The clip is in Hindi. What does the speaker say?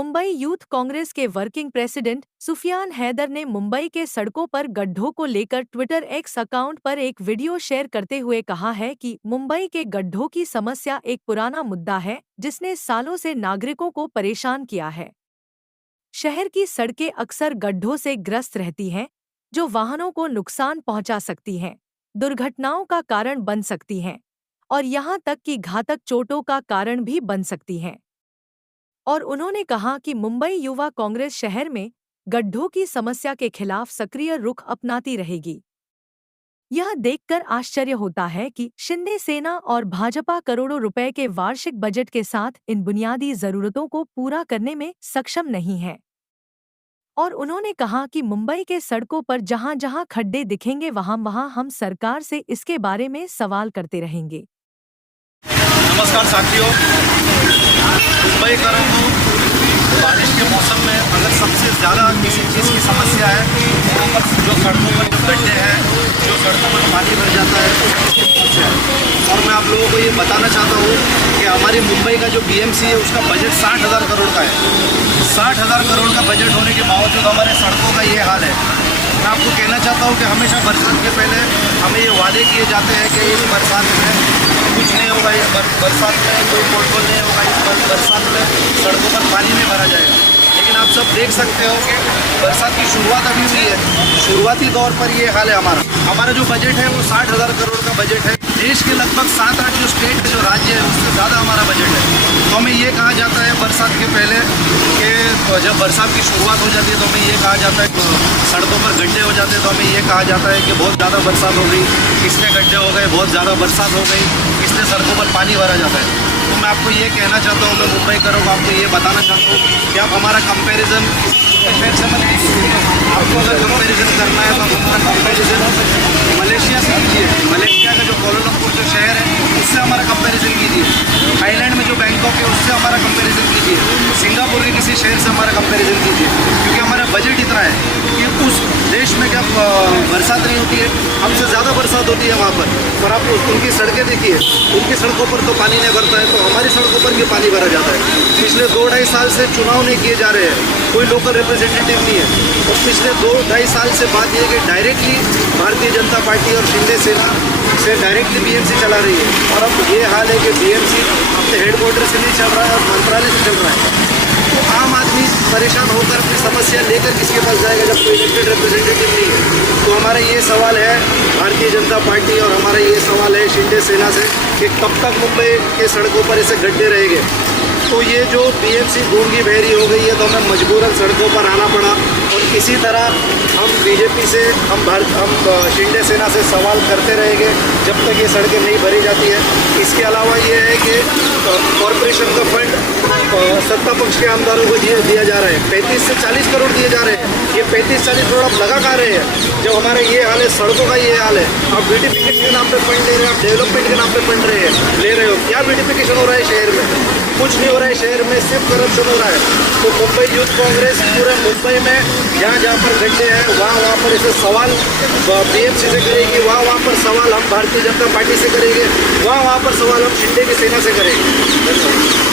मुंबई यूथ कांग्रेस के वर्किंग प्रेसिडेंट सुफियान हैदर ने मुंबई के सड़कों पर गड्ढों को लेकर ट्विटर एक्स अकाउंट पर एक वीडियो शेयर करते हुए कहा है कि मुंबई के गड्ढों की समस्या एक पुराना मुद्दा है जिसने सालों से नागरिकों को परेशान किया है। शहर की सड़कें अक्सर गड्ढों से ग्रस्त रहती हैं, जो वाहनों को नुकसान पहुंचा सकती हैं, दुर्घटनाओं का कारण बन सकती हैं और यहां तक कि घातक चोटों का कारण भी बन सकती हैं। और उन्होंने कहा कि मुंबई युवा कांग्रेस शहर में गड्ढों की समस्या के खिलाफ सक्रिय रुख अपनाती रहेगी। यह देखकर आश्चर्य होता है कि शिंदे सेना और भाजपा करोड़ों रुपए के वार्षिक बजट के साथ इन बुनियादी जरूरतों को पूरा करने में सक्षम नहीं है। और उन्होंने कहा कि मुंबई के सड़कों पर जहां जहां खड्डे दिखेंगे वहां वहां हम सरकार से इसके बारे में सवाल करते रहेंगे। नमस्कार साथियों, मुंबई करों को बारिश के मौसम में अगर सबसे ज़्यादा किसी चीज़ की समस्या है तो जो सड़कों पर जो गड्ढे हैं, जो सड़कों पर पानी भर जाता है उसकी समस्या है। और मैं आप लोगों को ये बताना चाहता हूँ कि हमारी मुंबई का जो बीएमसी है उसका बजट 60,000 करोड़ का है। 60,000 करोड़ का बजट होने के बावजूद हमारे सड़कों का ये हाल है। मैं आपको कहना चाहता हूँ कि हमेशा बरसात के पहले हमें ये वादे किए जाते हैं कि इस बरसात में कुछ नहीं होगा, इस बरसात में कोई पोर्टल नहीं होगा, इस बरसात में सड़कों पर पानी नहीं भरा जाएगा। लेकिन आप सब देख सकते हो कि बरसात की शुरुआत अभी हुई है, शुरुआती दौर पर ये हाल है। हमारा जो बजट है वो 60,000 करोड़ का बजट है। देश के लगभग 7-8 जो स्टेट है, जो राज्य है, उससे ज़्यादा हमारा बजट है। तो हमें ये कहा जाता है बरसात के पहले कि जब बरसात की शुरुआत हो जाती है तो हमें ये कहा जाता है सड़कों पर गड्ढे हो जाते हैं, तो हमें ये कहा जाता है कि बहुत ज़्यादा बरसात हो गई, इसमें गड्ढे हो गए, बहुत ज़्यादा बरसात हो गई, इसलिए सड़कों पर पानी भरा जाता है। तो मैं आपको ये कहना चाहता हूँ, मैं मुंबई करों को आपको ये बताना चाहता हूँ कि आप हमारा कंपैरिजन शहर से मत कीजिए। आपको अगर कंपैरिजन करना है तो आप हमारा कंपैरिजन मलेशिया से कीजिए। मलेशिया का जो कोलालमपुर जो शहर है उससे हमारा कंपैरिजन कीजिए। थाईलैंड में जो बैंकॉक है उससे हमारा कंपैरिजन कीजिए। सिंगापुर के किसी शहर से हमारा कंपैरिजन कीजिए, क्योंकि हमारा बजट इतना है कि उस देश में जब बरसात नहीं होती है, हमसे ज़्यादा बरसात होती है वहाँ पर। और आप उनकी सड़कें देखिए, उनकी सड़कों पर तो पानी नहीं भरता है, तो हमारी सड़कों पर क्यों पानी भरा जाता है। पिछले 2-2.5 साल से चुनाव नहीं किए जा रहे हैं, कोई लोकल रिप्रेजेंटेटिव नहीं है। और पिछले 2-2.5 साल से बात यह कि डायरेक्टली भारतीय जनता पार्टी और शिंदे सेना से डायरेक्टली बीएमसी चला रही है। और अब ये हाल है कि बीएमसी अपने हेडक्वार्टर से नहीं चल रहा है और मंत्रालय से चल रहा है। तो आम आदमी परेशान होकर अपनी समस्या लेकर किसके पास जाएगा जब कोई इलेक्टेड रिप्रेजेंटेटिव नहीं है। तो हमारा ये सवाल है भारतीय जनता पार्टी और हमारा ये सवाल है शिंदे सेना से कि कब तक मुंबई के सड़कों पर ऐसे गड्ढे रहेंगे। तो ये जो बीएमसी गूंगी बहरी हो गई है, तो हमें मजबूरन सड़कों पर आना पड़ा। और इसी तरह हम बीजेपी से हम शिंदे सेना से सवाल करते रहेंगे जब तक ये सड़कें नहीं भरी जाती है। इसके अलावा ये है कि कॉरपोरेशन का फंड सत्ता पक्ष के आमदारों को दिया जा रहा है, 35 से 40 करोड़ दिए जा रहे हैं। ये 35-40 करोड़ आप लगा कहाँ रहे हैं जब हमारे ये हाल है, सड़कों का ये हाल है। आप ब्यूटिफिकेशन के नाम पे फंड ले रहे हैं, आप डेवलपमेंट के नाम पे फंड ले रहे हो। क्या ब्यूटिफिकेशन हो रहा है शहर में? कुछ नहीं हो रहा है शहर में, सिर्फ करप्शन हो रहा है। तो मुंबई यूथ कांग्रेस पूरे मुंबई में जहाँ जहाँ पर गड्ढे हैं वहाँ पर इसे सवाल बीएमसी से करेगी, वहाँ पर सवाल हम भारतीय जनता पार्टी से करेंगे, वहाँ पर सवाल हम शिंदे की सेना से करेंगे।